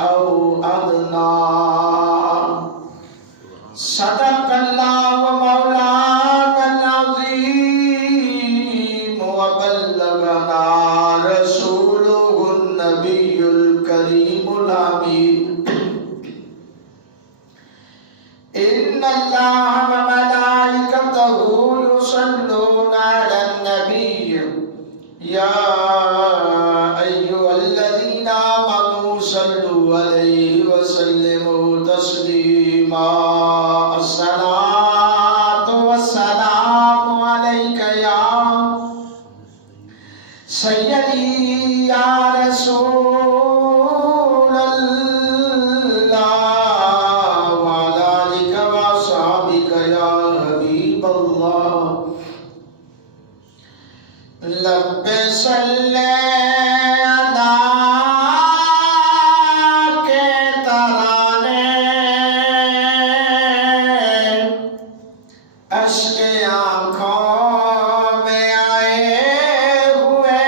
أو أدنى صدق الله مولانا العظيم وبلغنا رسوله النبي الكريم الأمين إن الله وملائكته يصلون على النبي يا أيها الذين آمنوا صلوا عليه وسلموا تسليما الصلاة والسلام عليك يا سيدي يا رسول الله وعلى آلك وأصحابك يا حبيب الله لب صل علی کے ترانے اشک آنکھوں میں آئے ہوئے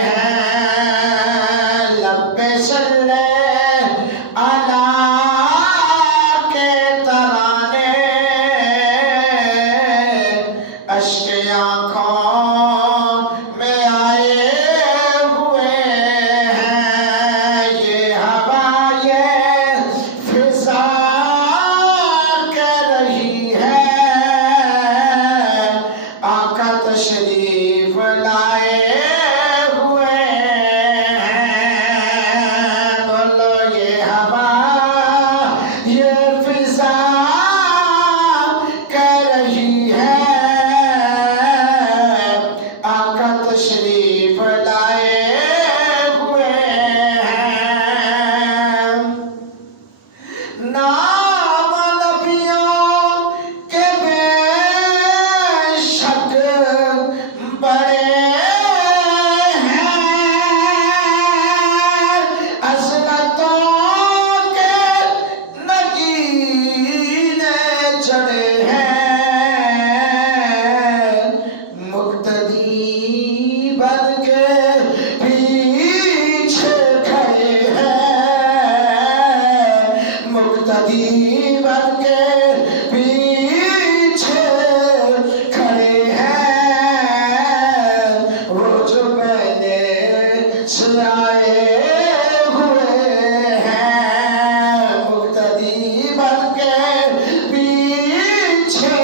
ہیں لب صل علی کے ترانے اشک آنکھوں تشریف لائے ہوئے ہیں بولو یہ ہوا یہ فضا کہہ رہی ہے آقا تشریف لائے ہوئے ہیں نام نبیوں کے بے شک بڑے ہیں عظمتوں کے نگینے چڑھے ہیں مقتدی بن کے پیچھے کھڑے ہیں مقتدی بن کے پیچھے کھڑے ہیں وہ جو پہلے سے آئے ہوئے ہیں مقتدی بن کے پیچھے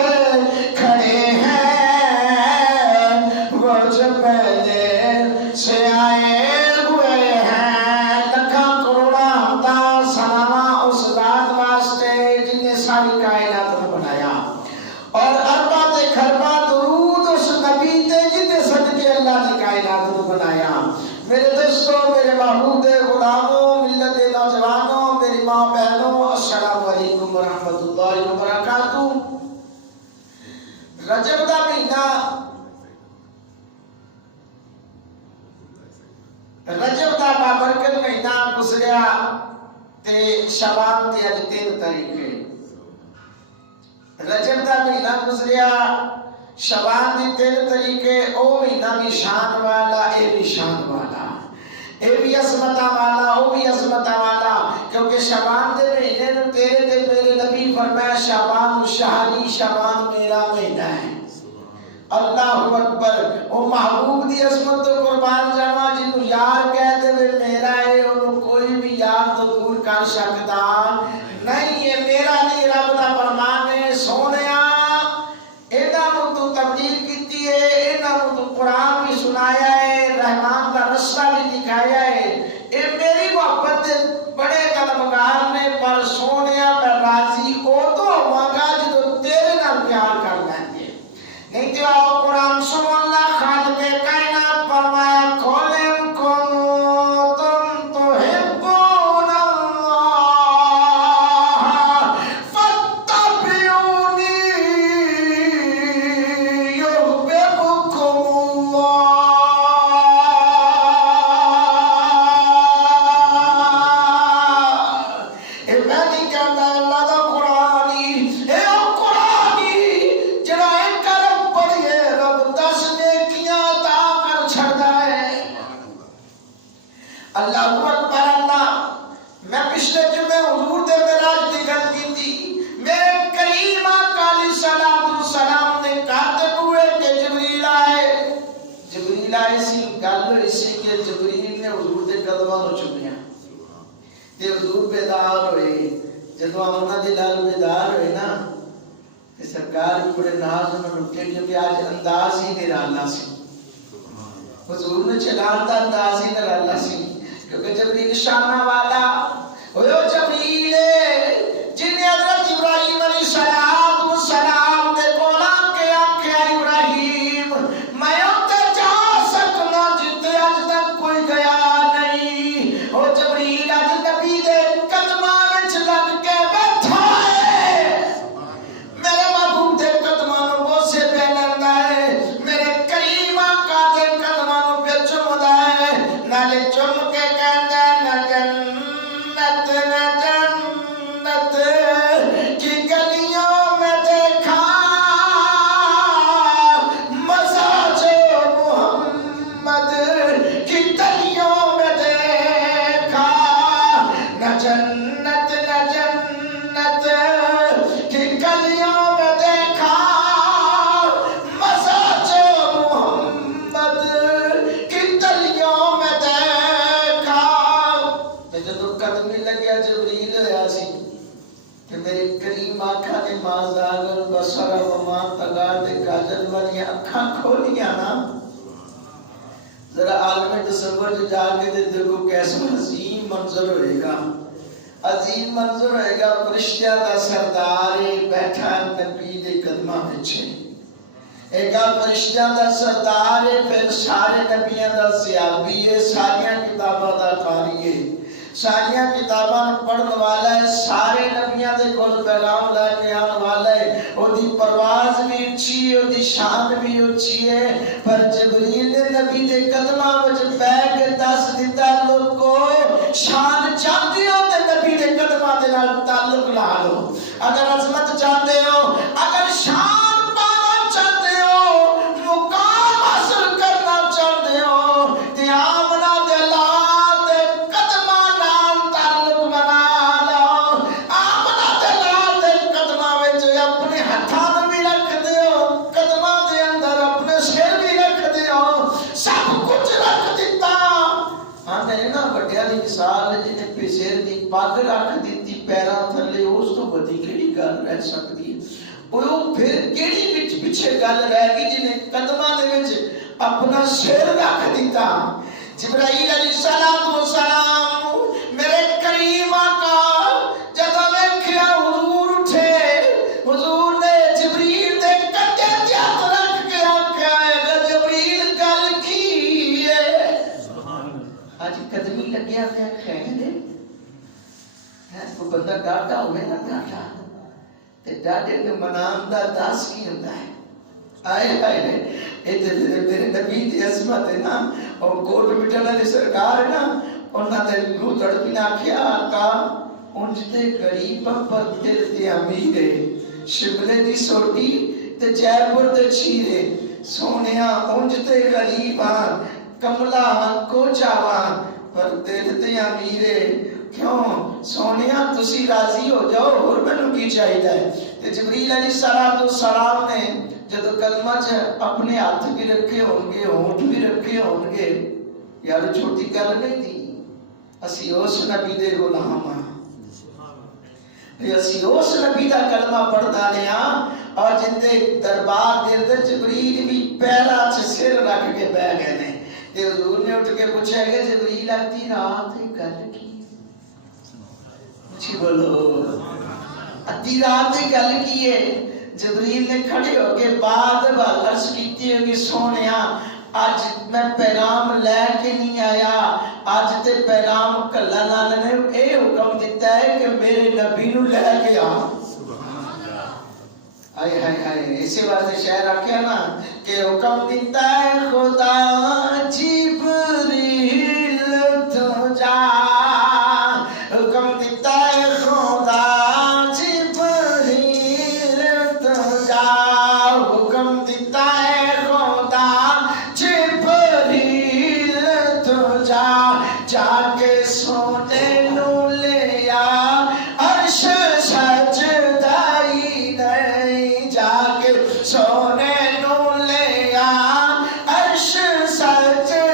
کھڑے ہیں وہ جو پہلے سے آئے ہوئے ہیں لکھاں کروڑاں حمداں سلاماں اس ذات واسطے جن نے ساری کائنات کو بنایا اور ارباں تے کھرباں درود اس نبی تے جن نے صدقے اللہ نے کائنات کو بنایا میرے دوستوں میرے محبوب غلاموں ملت نوجوانوں میری ماں بہنوں السلام علیکم ورحمۃ اللہ وبرکاتہ رجب دا مہینہ رجب دا بابرکت مہینہ گزریا تے شعبان تے اج 3 تاریخ ہے رجب دا مہینہ گزریا شعبان دی 3 تاریخ ہے او مہینہ بھی شان والا اے بھی شان والا اے بھی عظمتاں والا او بھی عظمتاں والا کیونکہ شعبان دے مہینے نوں تیرے تے میرے نبی فرمایا شعبان شہری شعبان میرا مہینہ ہے اللہ اکبر او محبوب دی عظمت تو قربان جاواں جنوں یار کہہ دے میرا ہے اونوں کوئی بھی یار تو دور کر سکدا نہیں ہے میرا نہیں رب دا فرمان ہے سونیا انہاں نوں تو تبلیغ کیتی ہے انہاں نوں تو قرآن بھی سنایا ہے رحمان دا رستہ بھی دکھایا ہے اے میری محبت دے بڑے طلبگار نے پر سونیا میں راضی او تو ہواں گا جدوں تیرے نال پیار کر لیں گے نہیں تو آؤ قرآن سن اللہ خالق کائنات فرمایا کھولیں کنتم تحبون اللہ فاتبعونی تے حضور بیدار ہوئے جدو آمنہ دے لال بیدار ہوئے نا تے سرکار بڑے ناز انہوں رکھے کیونکہ آج انداز ہی میرا اللہ سی حضور نے چلان دا انداز ہی میرا اللہ سی کیونکہ جبریل شانہ والا ہوئے جبریل جنہیں حضرت ابراہیم علیہ السلام دے کولا کے آنکھیں ابراہیم میں اتے جا سکنا جتے آج تک کوئی گیا نہیں او جبریل آج نبی دے قدمان چلن کے بیٹھا ہے میرے محبوب دے قدمانوں وہ سے پہلنا ہے میرے کریم آقا دے قدمانوں پہ چمدا ہے نالے چم کے کہندہ نہ جنت نہ جنت کی گلیوں میں دیکھا مزہ جو محمد کی گلیوں میں دیکھا نہ جنت نہ جنت کی گلیوں میں دیکھا مزہ جو محمد کی گلیوں میں دیکھا جدو قدمی لگیا جبریل ہویا سی کہ میرے کریم آقا نے مازداگر بسر و ما تگا دے کاجل والی اکھاں کھولیا نا ذرا عالم تصور جو جا کے دے دیکھو کیسا عظیم منظر ہوئے گا عظیم منظر ہوئے گا فرشتہ دا سردار بیٹھا نبی دے قدمہ بچے ایک فرشتہ دا سردار پھر سارے نبیوں دا سیابی ہے ساریاں کتابہ دا قاری ہے ساریاں کتاباں پڑھن والا ہے سارے نبیوں دے کول پیغام لے کے آن والا ہے او دی پرواز بھی اچھی ہے او دی شان بھی اچھی ہے پر جبریل نے نبی دے قدماں وچ بیٹھ کے دس دیتا لوگو شان چاہتے ہو تے نبی دے قدماں دے نال تعلق لا لو اگر عظمت چاہتے ہو اگر شان پانا چاہتے ہو مقام حاصل کرنا چاہتے ہو تے آمنہ دے لال دے قدماں نال تعلق بنا لو آمنہ دے لال دے قدماں وچ اپنے ہتھاں نوں بھی رکھ دیو قدماں دے اندر اپنے سر بھی رکھ دیو سب کچھ رکھ دیتا آندے نا بڑیاں دی مثال جنے پیسر دی پگ رکھ دیتی پیراں تھلے اس تو بدی کیڑی گل رہ سکتی ہے وہ پھر کیڑی وچ پیچھے گل رہ گئی جنے قدماں دے وچ اپنا سر رکھ دیتا جبرائیل علیہ السلام میرے کریم آقا جب ویکھیا حضور اٹھے حضور نے جبریل دے کندھے تے ہاتھ رکھ کے آکھیا ہے جبریل گل کی ہے اج قدمی لگیا تے خیر ہے کوئی بندہ ڈاٹا ہوئے نا ڈاٹا تے ڈاٹے تے منام دا داس کی ہوندا ہے آئے آئے میرے نبی دی عظمت ہے نا اور کوٹ مٹھنا دی سرکار ہے نا انہاں نے لو تڑپی نہ کیا آقا انج تے غریب پر دل تے امیر ہے شملے دی سوٹی تے جے پور تے چھیرے سونیا انج تے غریب کملا کو چاوا پر دل تے امیر ہے کیوں سونیا تسی راضی ہو جاؤ اور مینوں کی چاہیے تے جبریل علیہ السلام نے جب کلمہ اپنے ہاتھ بھی رکھے ہوں گے ہونٹ بھی رکھے ہوں گے یار چھوٹی گل نہیں تھی اسی اس نبی دے غلام ہاں اسی اس نبی دا کلمہ پڑھدا نے اور جن دے دربار دے اندر جبریل بھی پیرا چ سر رکھ کے بیٹھ گئے نے تے حضور نے اٹھ کے پوچھا کہ جبریل آتی رات گل کی جی بولو ادھی رات گل کی ہے جبریل نے کھڑے ہو کے بعد عرض کیتی ہے کہ سونیا آج میں پیغام لے کے نہیں آیا آج تے پیغام کلا نال نے اے حکم دیتا ہے کہ میرے نبی نو لے کے آ آئے ہائے ہائے اسی واسطے شعر رکھیا نا کہ حکم دیتا ہے خدا جبریل تو جا حکم دیتا ہے خدا جبریل تو جا حکم دیتا ہے خدا جبریل تو جا جا کے سونے نو لے آ عرش سجدائی نہیں جا کے سونے نو لے آ عرش سجدائی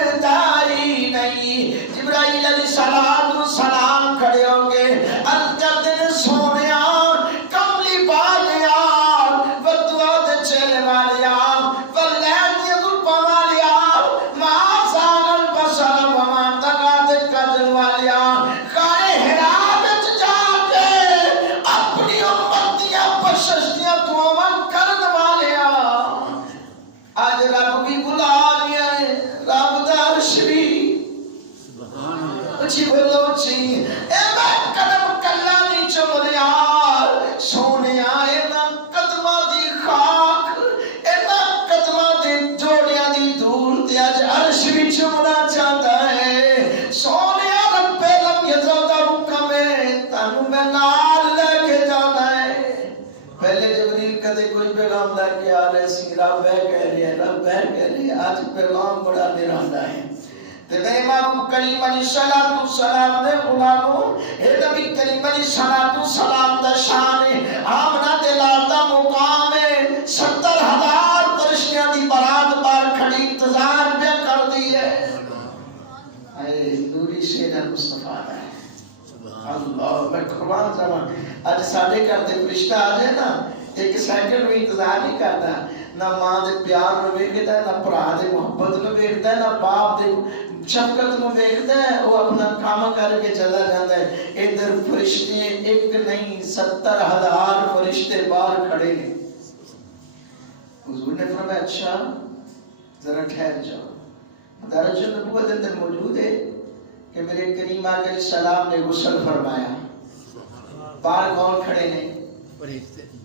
دا کیا رہے سی رب ہے کہہ رہے رب ہے کہہ رہے آج پیغام بڑا نرانا ہے تے میرے امام کریم علیہ الصلوۃ والسلام دے غلاموں اے نبی کریم علیہ الصلوۃ والسلام دا شان ہے آمنہ دے لال دا مقام ہے 70,000 فرشتیاں دی برات بار کھڑی انتظار پہ کر دی ہے اے نوری سیدہ مصطفیٰ ہے اللہ میں قربان جاواں اج ساڈے گھر تے فرشتہ آ جائے نا ایک سیکنڈ بھی انتظار نہیں کرتا نہ ماں دے پیار نو ویکھدا ہے نہ بھرا دے محبت نو ویکھدا ہے نہ باپ دے شفقت نو ویکھدا ہے وہ اپنا کام کر کے چلا جاندا ہے ادھر فرشتے ایک نہیں 70,000 فرشتے باہر کھڑے ہیں حضور نے فرمایا اچھا ذرا ٹھہر جاؤ درجہ نبوت اندر موجود ہے کہ میرے کریم آقا علیہ السلام نے غسل فرمایا باہر کون کھڑے نے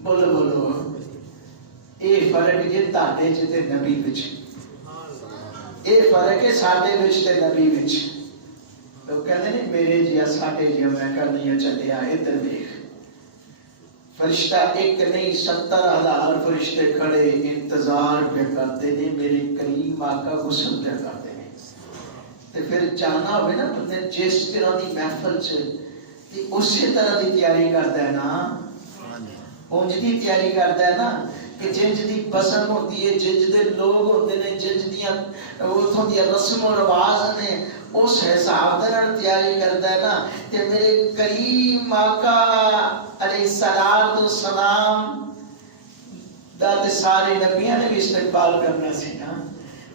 بولو بولو اے فرق جے تاڈے چ تے نبی وچ اے فرق ہے ساڈے وچ تے نبی وچ لوگ کہندے نے میرے جیا ساڈے جیا میں کہا نہیں چلیا ادھر دیکھ فرشتہ ایک نہیں 70,000 فرشتے کھڑے انتظار پہ کرتے نے میرے کریم آقا غسل پہ کرتے ہیں تے پھر جانا ہوئے نا بندے جس طرح دی محفل چ تے اسی طرح دی تیاری کرتا ہے نا اونج دی تیاری کرتا ہے نا کہ جنج دی پسند ہوتی ہے جنج دے لوگ ہوتے ہیں جنج دیاں اتھوں دی رسم و رواج نے اس حساب دے نال تیاری کرتا ہے نا کہ میرے کریم آقا علیہ السلام دا تے سارے نبیاں نے بھی استقبال کرنا سی نا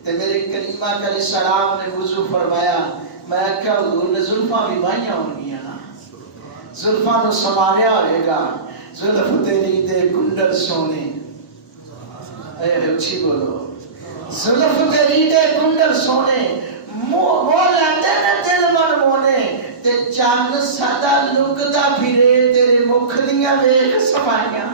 تے میرے کریم آقا علیہ السلام نے وضو فرمایا میں کہا حضور نے زلفاں بھی بائیاں ہونگیاں نا زلفاں نو سنواریا ہوئے گا زلف تیری دے کنڈل سونے اے اچھی بولو زلف تیری دے کنڈل سونے وہ لیندے نے دل من مونے تے چند سادہ لکتا پھرے تیرے مکھ دیاں ویکھ صفائیاں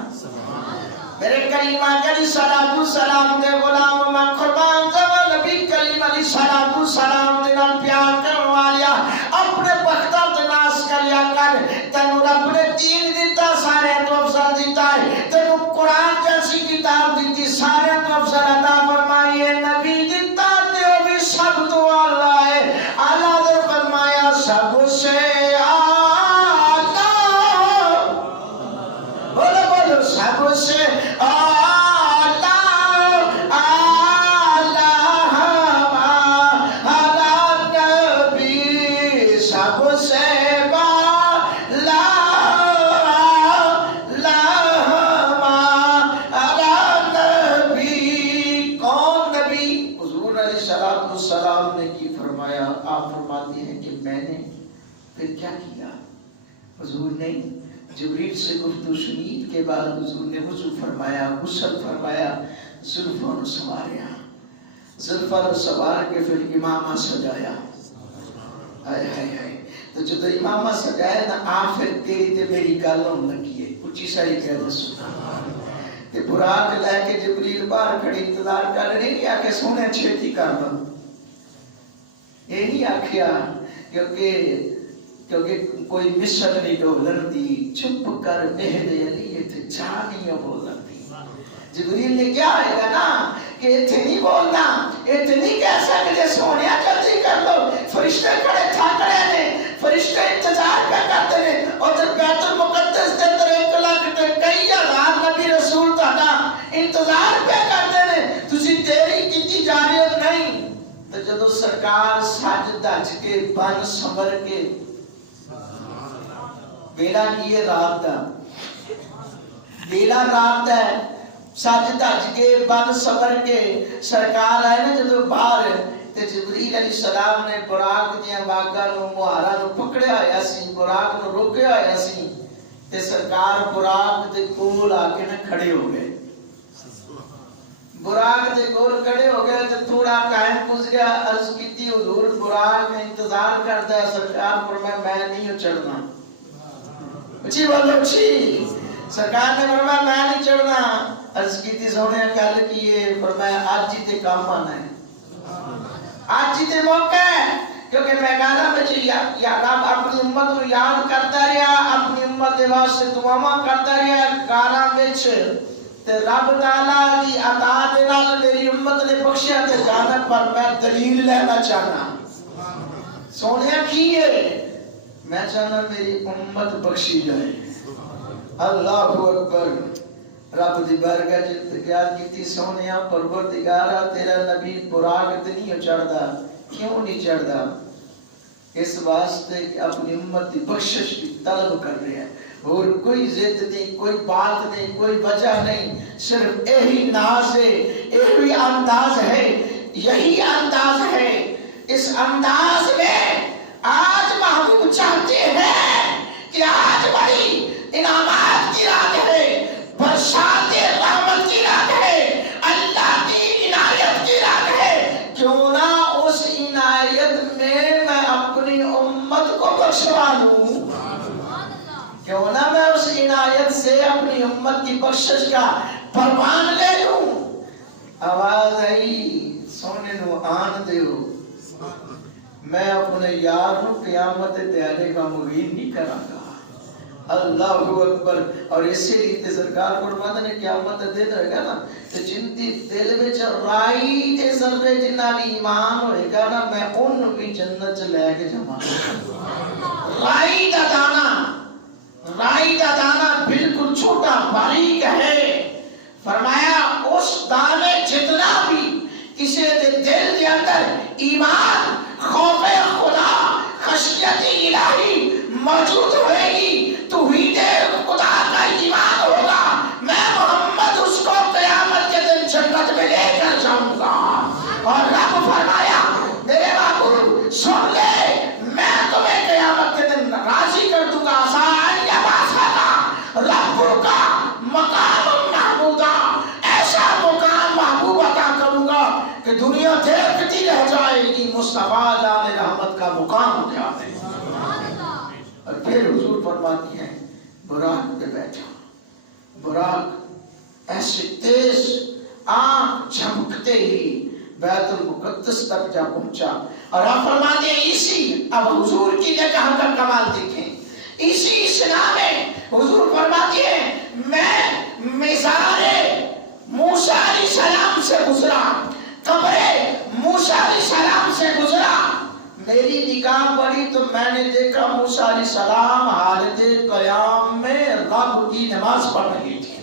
میرے کریم آقا علیہ الصلوۃ والسلام دے غلام میں قربان جاواں نبی کریم علیہ الصلوۃ والسلام دے نال پیار کرن والیا اپنے بختاں تے ناز کریا کر تینوں رب نے دین دیتا سارے تو افضل دیتا ہے تینوں قرآن جیسی کتاب دیتی سارے تو افضل عطا فرمائی ہے نبی دیتا تے وہ بھی سب تو اعلیٰ ہے اعلیٰ نے فرمایا سب سے اعلیٰ بولو بولو سب سے حضور نے جبریل سے گفتگو شنید کے بعد حضور نے وضو فرمایا غسل فرمایا زلفوں نو سواریا زلفوں نو سوار کے پھر امامہ سجایا ہائے ہائے ہائے تو جب امامہ سجایا نا آخر تیری تے میری گل ہون لگی ہے اچھی ساری کہہ دے سبحان تے براق لے کے جبریل باہر کھڑی انتظار کر رہے نہیں آ کے سونے چھیتی کر دو یہ نہیں آکھیا کیونکہ کوئی مصر نہیں ڈولن دی چپ کر مہد علی تے جانیاں بولن دی جبریل نے کیا آئے گا نا کہ اتنے نہیں بولنا اتنے نہیں کہہ سکتے سونیا جلدی کر لو فرشتے کھڑے تھاکڑے نے فرشتے انتظار کیا کرتے ہیں اور جب بیت المقدس دے اندر 1 لاکھ تے کئی ہزار نبی رسول تہاڈا انتظار کیا کرتے ہیں تسی دیری کیتی جا رہے ہو نہیں تو جدو سرکار سج دج کے بن سنور کے بیلا کیے رات دا بیلا رات ہے سج دج کے بن سنور کے سرکار آئے نا جدو باہر تے جبریل علیہ السلام نے براق دیاں باغاں نو مہارا نو پکڑیا ہویا سی براق نو روکیا ہویا سی تے سرکار براق دے کول آ کے نہ کھڑے ہو گئے براق دے کول کھڑے ہو گئے تے تھوڑا ٹائم گزر گیا عرض کیتی حضور براق انتظار کرتا ہے سرکار فرمایا میں نہیں چڑھنا اچھی بولو اچھی سرکار نے فرمایا میں نہیں چڑھنا عرض کیتی سونے گل کیے فرمایا آج ہی تے کام آنا ہے آج ہی تے موقع ہے کیونکہ میدانہ میں یاد اپنی امت کو یاد کرتا رہا اپنی امت دے واسطے دعاواں کرتا رہا گاراں وچ تے رب تعالیٰ دی عطا دے نال میری امت نے بخشیا تے جانا پر میں دلیل لینا چاہنا سونیا کی ہے میں چاہنا میری امت بخشی جائے اللہ اکبر رب دی بارگاہ جت یاد کیتی سونیا پروردگارا تیرا نبی براق تے نہیں چڑھدا کیوں نہیں چڑھدا اس واسطے کہ اپنی امت کی بخشش کی طلب کر رہے ہیں اور کوئی ضد نہیں کوئی بات نہیں کوئی وجہ نہیں صرف یہی ناز ہے یہی انداز ہے یہی انداز ہے اس انداز میں آج محبوب چاہتے ہیں کہ آج بڑی انعامات کی رات ہے برسات رحمت کی رات ہے اللہ کی عنایت کی رات ہے کیوں نہ اس عنایت میں اپنی امت کو بخشوا دوں کیوں نہ میں اس عنایت سے اپنی امت کی بخشش کا پروان لے لوں آواز آئی سونے نو آن دیو میں اپنے یار نو قیامت تیارے کا مغین نہیں کراں گا اللہ اکبر اور اسی لیے سرکار فرماتے نے قیامت دن ہوئے گا نا تو جن دی دل وچ رائی دے ذرے جنہاں دی ایمان ہوئے گا نا میں ان بھی جنت چ لے کے جاواں رائی دا دانا بالکل چھوٹا باریک ہے فرمایا اس دانے جتنا بھی کسی دے دل دے اندر ایمان خوف خدا خشیت الہی موجود ہوئے گی توحید خدا کا ایمان ہوگا میں محمد اس کو قیامت کے دن جنت میں لے کر جاؤں گا اور رب فرمایا میرے بابو سن لے میں تمہیں قیامت کے دن راضی کر دوں گا آسان یا باسا رب کا مقام محمودہ ایسا مقام محبوب عطا کروں گا کہ دنیا دیکھتی رہ جائے گی مصطفیٰ جان رحمت کا مقام کیا ہے اور پھر حضور فرماتی ہیں براق پہ بیٹھا براق ایسے تیز آنکھ جھپکتے ہی بیت المقدس تک جا پہنچا اور آپ فرماتے ہیں اسی اب حضور کی جگہ کا کمال دیکھیں اسی اسنا میں حضور فرماتے ہیں میں مزار موسیٰ علیہ السلام سے گزرا قبر موسیٰ علیہ السلام سے گزرا میری نگاہ پڑی تو میں نے دیکھا موسیٰ علیہ السلام حالت قیام میں رب کی نماز پڑھ رہی تھی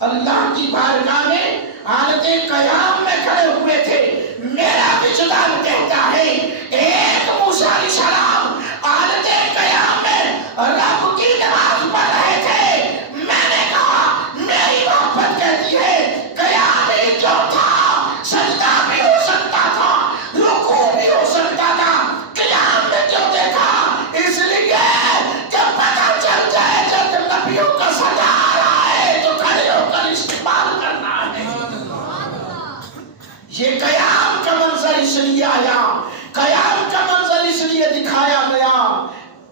اللہ کی بارگاہ میں حالت قیام میں کھڑے ہوئے تھے میرا وجدان کہتا ہے ایک موسیٰ علیہ السلام حالت قیام میں رب کی نماز پڑھ رہے تھے میں نے کہا میری محبت کہتی ہے قیام ہی جو تھا سجدہ بھی ہو سکتا تھا رکوع بھی ہو سکتا تھا قیام میں کیوں دیکھا اس لیے کہ پتہ چل جائے جب نبیوں کا سجا آ رہا ہے تو کھڑے ہو کر استعمال کرنا ہے یہ قیام کا منظر اس لیے آیا قیام کا منظر اس لیے دکھایا گیا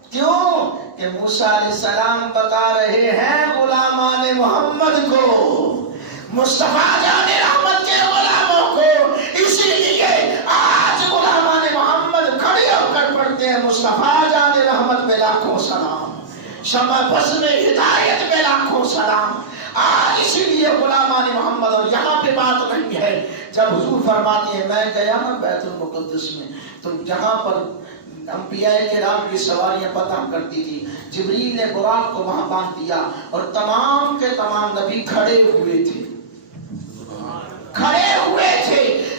کیوں کہ موسیٰ علیہ السلام بتا رہے ہیں غلامان محمد کو مصطفیٰ جان رحمت کے غلاموں کو اسی لیے آج غلامان محمد کھڑے ہو کر پڑھتے ہیں مصطفیٰ جان رحمت پہ لاکھوں سلام شمع بزم ہدایت پہ لاکھوں سلام آج اسی لیے غلامان محمد اور یہاں پہ بات نہیں ہے جب حضور فرماتی ہے میں گیا نا بیت المقدس میں تو جہاں پر انبیاء کرام کی سواریاں پتہ کرتی تھی جبریل نے براق کو وہاں باندھ دیا اور تمام کے تمام نبی کھڑے ہوئے تھے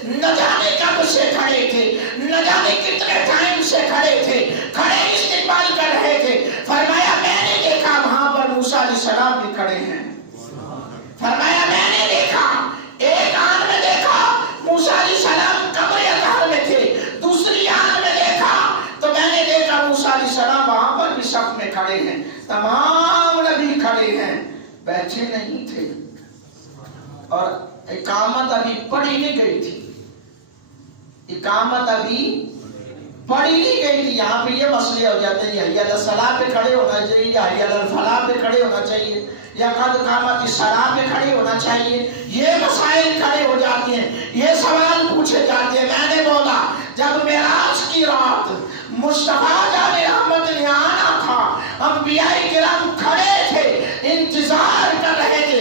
نہ جانے کب سے کھڑے تھے نہ جانے کتنے ٹائم سے کھڑے تھے کھڑے استقبال کر رہے تھے فرمایا میں نے دیکھا وہاں پر موسیٰ علیہ السلام بھی کھڑے ہیں فرمایا میں نے دیکھا ایک آن میں دیکھا موسیٰ علیہ السلام قبر اطہر میں تھے دوسری آن میں دیکھا تو میں نے دیکھا موسیٰ علیہ السلام وہاں پر بھی صف میں کھڑے ہیں تمام نبی کھڑے ہیں بیٹھے نہیں تھے اور اقامت ابھی پڑھی نہیں گئی تھی اقامت ابھی پڑھی نہیں گئی تھی یہاں پہ یہ مسئلے ہو جاتے ہیں حی علی الصلاۃ پہ کھڑے ہونا چاہیے یا حی علی الفلاح پہ کھڑے ہونا چاہیے یا قد قامت الصلاۃ پہ کھڑے ہونا چاہیے یہ مسائل کھڑے ہو جاتے ہیں یہ سوال پوچھے جاتے ہیں میں نے بولا جب معراج کی رات مصطفیٰ جان رحمت نے آنا تھا انبیاء کرام کھڑے تھے انتظار کر رہے تھے